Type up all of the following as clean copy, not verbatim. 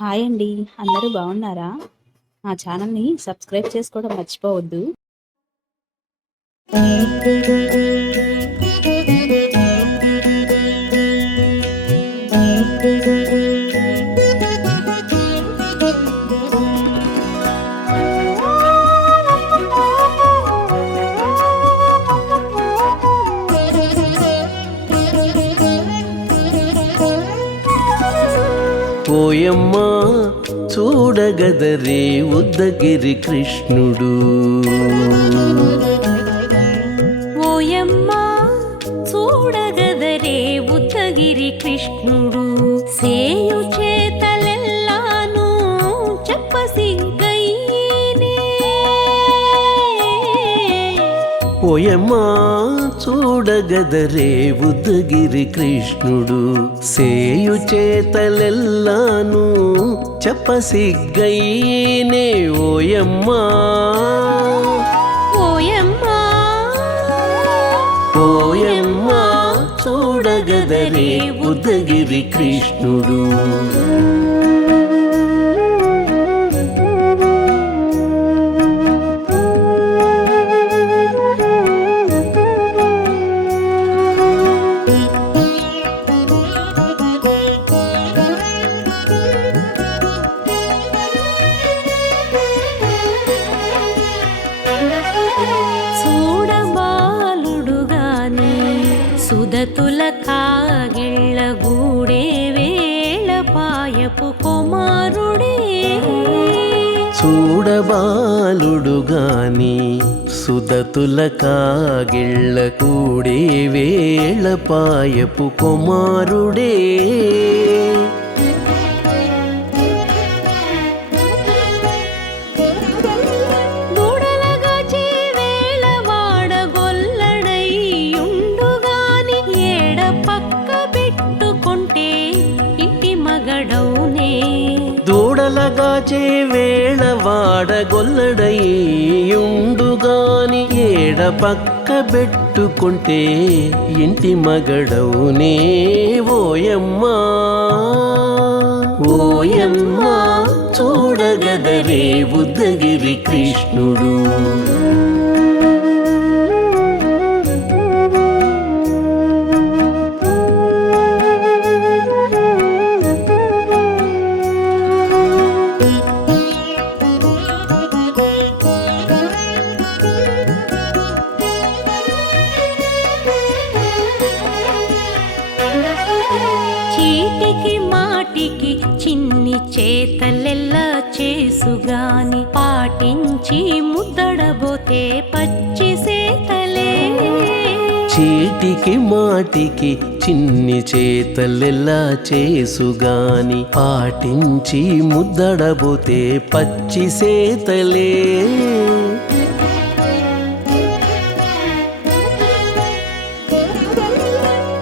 Hi అండి. అందరూ బాగున్నారా? మా ఛానల్‌ని సబ్స్క్రైబ్ చేసుకోవడం మర్చిపోవద్దు. ఓయమ్మా చూడగదరే ఉద్దగిరి కృష్ణుడు. ఓయమ్మా చూడగదరే ఉద్దగిరి కృష్ణుడు. సేయు చేతలెల్లాను చెప్పసిగ్గయ్యేనే. ఓయమ్మా చూడగదరే ఉద్దగిరి కృష్ణుడు. సేయు చేతలెల్లాను చెప్పసిగ్గయ్యేనే. ఓయమ్మా ఓయమ్మా ఓయమ్మా చూడగదరే ఉద్దగిరి కృష్ణుడు. చూడబాలుడుగాని సుదతుల కాగిళ్ళ గూడే వేళ పాయపు కుమారుడే. చూడబాలుడుగాని సుదతుల కాగిళ్ళ కూడే వేళ పాయపు కుమారుడే. దూడలగాచి వేళ వాడగొల్లడయ్యుండుగాని ఏడ పక్క పెట్టుకుంటే ఇంటి మగడౌనే. దూడలగాచే వేళ వాడగొల్లడయ్యుండుగాని ఏడ పక్క పెట్టుకుంటే ఇంటి మగడవునే. ఓయమ్మా ఓయమ్మా చూడగదరే ఉద్దగిరి కృష్ణుడు. చీటికి మాటికి చిన్ని చేతలెల్లా చేసుగాని పాటించి ముద్దడబోతే పచ్చి సేతలే. చీటికి మాటికి చిన్ని చేతలెల్లా చేసుగాని పాటించి ముద్దడబోతే పచ్చి సేతలే.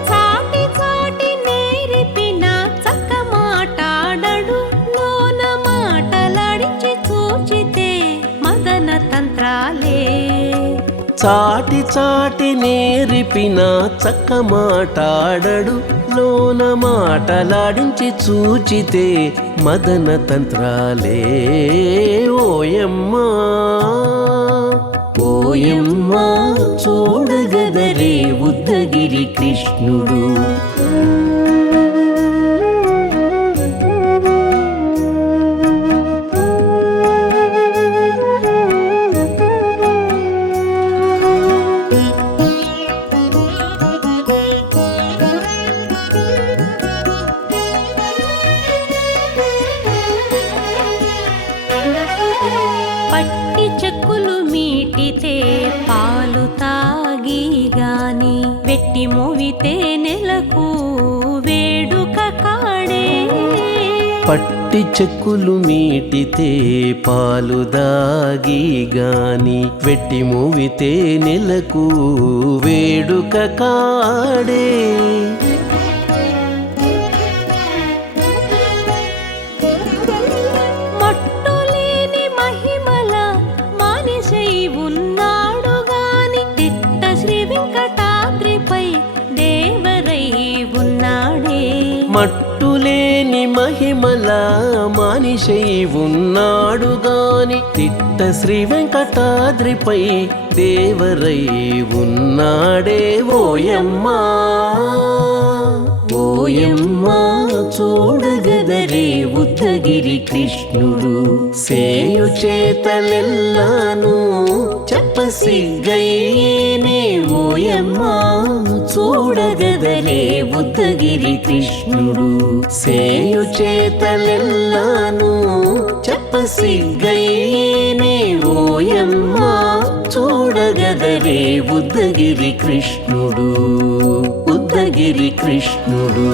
చాటి చాటి నేర్పిన చక్క మాటాడడు లోన మాటలాడించి చూచితే మదన తంత్రాలే. చాటి చాటి నేర్పిన చక్క మాటాడడు లోన మాటలాడించి చూచితే మదన తంత్రాలే. ఓయమ్మా ఓయమ్మా చూడగదరే ఉద్దగిరి కృష్ణుడు. పట్టి చెక్కులు మీటితే పాలు తాగి గాని వెట్టి మోవితే నెలకు వేడుక కాడే. పట్టి చెక్కులు మీటితే పాలు దాగి గాని వెట్టి మూవితే నెలకు వేడుక కాడే. మట్టులేని మహిమల మానిషై ఉన్నాడు గాని తిట్ట శ్రీ వెంకటాద్రిపై దేవరై ఉన్నాడే. మట్టులేని మహిమల మానిషై ఉన్నాడు గాని తిట్ట శ్రీ వెంకటాద్రిపై దేవరై ఉన్నాడే ఓయమ్మా ఓయమ్మా చూడగదరే ఉద్దగిరి కృష్ణుడు సేయు చేతలెల్లాను చెప్పసిగ్గైనే ఓయమ్మా చూడగదరే ఉద్దగిరి కృష్ణుడు సేయు చేతలెల్లాను చెప్పసిగ్గైనే ఓయమ్మా చూడగదరే ఉద్దగిరి కృష్ణుడు ఉద్దగిరి కృష్ణుడు.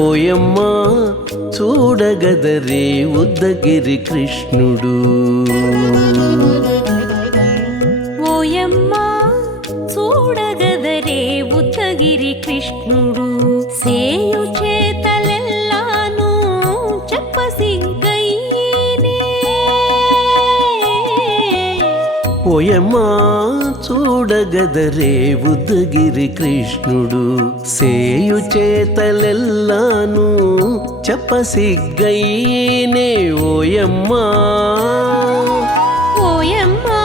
ఓయమ్మా చూడగదరే ఉద్దగిరి కృష్ణుడు ఓయమ్మా చూడగదరే ఉద్దగిరి కృష్ణుడు సేయు చేతలెల్లాను చెప్పసిగ్గైనే ఓయమ్మా చూడగదరే ఉద్దగిరి కృష్ణుడు సేయు చేతలెల్లాను చెప్పసిగ్గైనే ఓయమ్మా ఓయమ్మా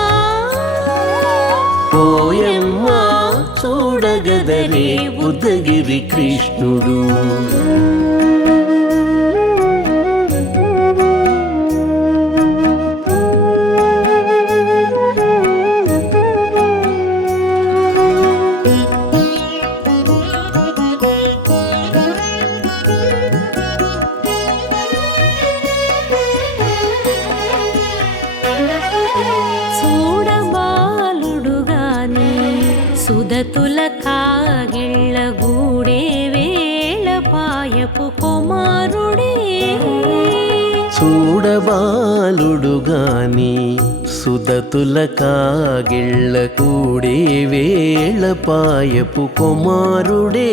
ఓయమ్మా చూడగదరే ఉద్దగిరి కృష్ణుడు. సుదతుల కాగిళ్ళ గూడే వేళ పాయపు కుమారుడే చూడబాలుడు గాని సుదతుల కాగిళ్ళ కూడే వేళ పాయపు కుమారుడే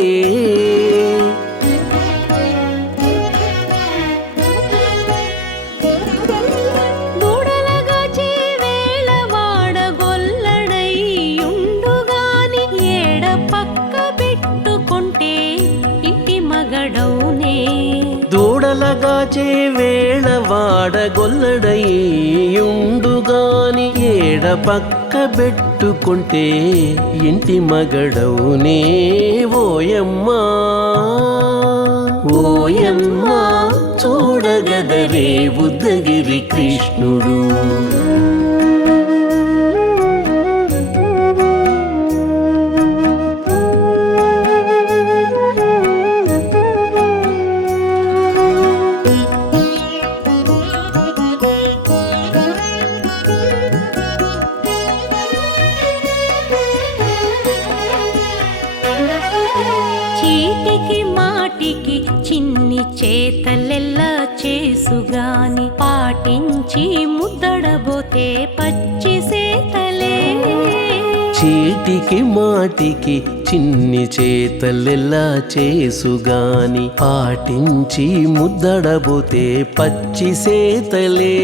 దూడలగాచే వేళ వాడగొల్లడయ్యుండుగాని ఏడ పక్క పెట్టుకుంటే ఇంటి మగడవునే ఓయమ్మా ఓయమ్మా చూడగదరే ఉద్దగిరి కృష్ణుడు. చిన్ని చేతలెల్లా చేసుగాని పాటించి ముద్దడబోతే పచ్చి సేతలే చీటికి మాటికి చిన్ని చేతలెల్లా చేసుగాని పాటించి ముద్దడబోతే పచ్చి సేతలే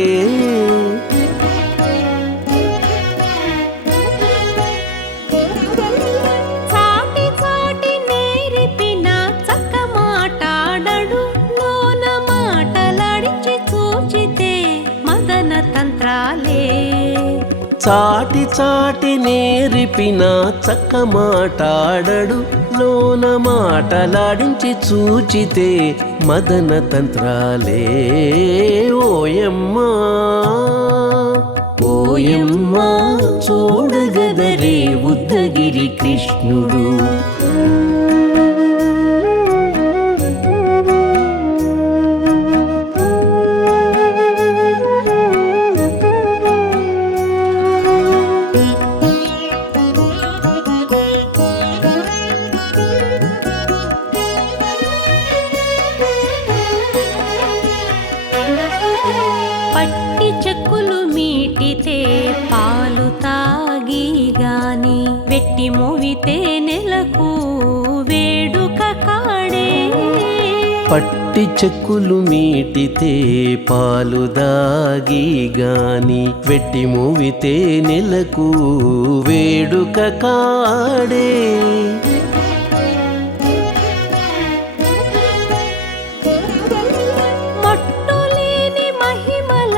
చాటి చాటి నేరిపిన చక్క మాటాడడు లోన మాటలాడించి చూచితే మదన తంత్రాలే ఓయమ్మా ఓయమ్మా చూడగదరే ఉద్దగిరి కృష్ణుడు. పట్టి చెక్కులు మీటితే పాలు తాగి గాని వెట్టి మోవితే నెలకు వేడుక కాడే. పట్టి చెక్కులు మీటితే పాలు దాగి గాని వెట్టి మూవితే నెలకు వేడుక కాడే. మట్టులేని మహిమల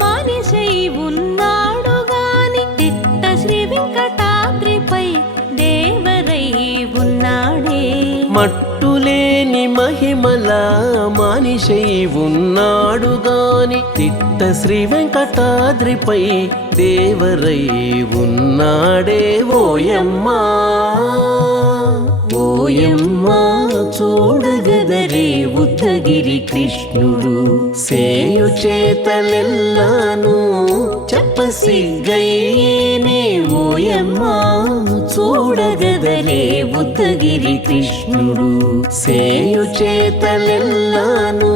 మానిషై ఉన్నాడు గాని తిట్ట శ్రీ వెంకటాద్రిపై దేవరై ఉన్నాడే. మట్టులేని మహిమల మానిషై ఉన్నాడు గాని తిట్ట శ్రీ వెంకటాద్రిపై దేవరై ఉన్నాడే. ఓయమ్మా ఓయమ్మా చూడగదరే ఉద్దగిరి కృష్ణుడు సేయు చేతలెల్లాను చెప్పసిగ్గయ్యేనే. ఓయమ్మా చూడగదరే ఉద్దగిరి కృష్ణుడు సేయు చేతలెల్లాను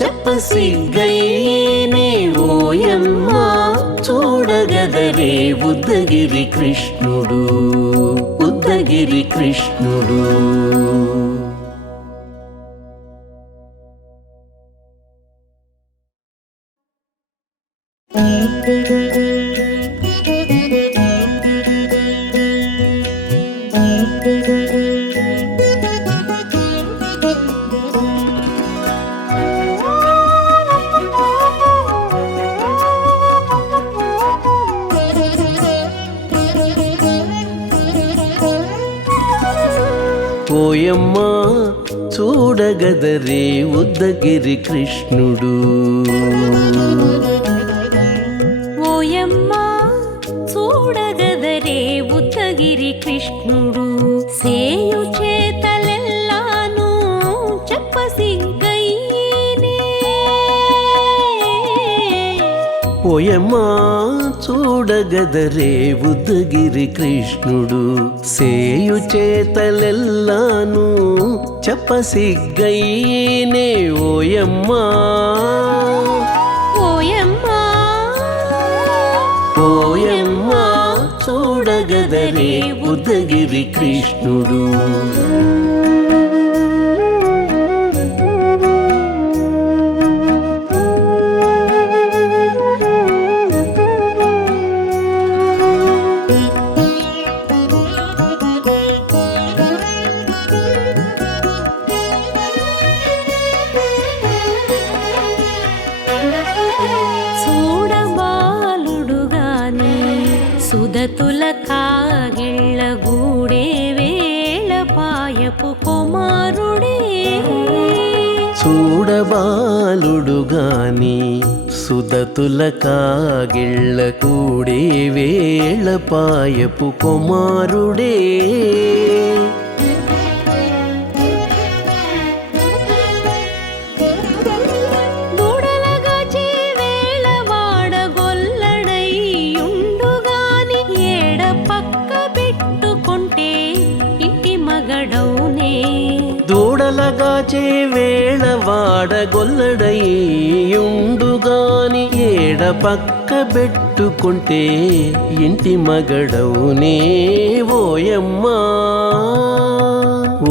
చెప్పసిగ్గయ్యేనే. ఓయమ్మా చూడగదరే ఉద్దగిరి కృష్ణుడు ఉద్దగిరి కృష్ణుడు. ఓయమ్మా చూడగదరే ఉద్దగిరి కృష్ణుడు. ఓయమ్మా చూడగదరే ఉద్దగిరి కృష్ణుడు సేయు చేతలెల్లాను చెప్పసిగ్గయ్యేనే. ఓయమ్మా చూడగదరే ఉద్దగిరి కృష్ణుడు సేయు చేతలెల్లాను చెప్పసిగ్గయ్యేనే. ఓయమ్మా ఓయమ్మా ఓయమ్మా చూడగదరే ఉద్దగిరి కృష్ణుడు. చూడబాలుడు గాని సుదతుల కాగిళ్ళ గూడే వేళ పాయపు కుమారుడే. చూడబాలుడు గాని సుదతుల కాగిళ్ళ కూడే వేళ పాయపు కుమారుడే. దూడలగాచే వేళ వాడగొల్లడై ఉండుగాని ఏడ పక్క పెట్టుకుంటే ఇంటి మగడవునే. దూడలగాచే వేళ వాడగొల్లడయ్యుండుగాని ఏడ పక్క పెట్టుకుంటే ఇంటి మగడవునే. ఓయమ్మా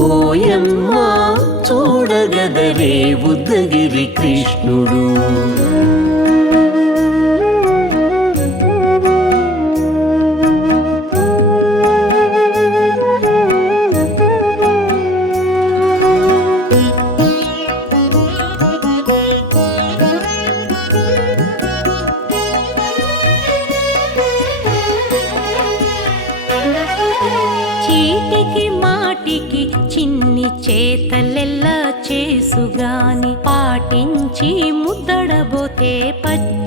ఓయమ్మా చూడగదరే ఉద్దగిరి కృష్ణుడు. చీటికి మాటికి చిన్ని చేతలెల్లా చేసుగాని పాటించి ముద్దడబోతే పచ్చి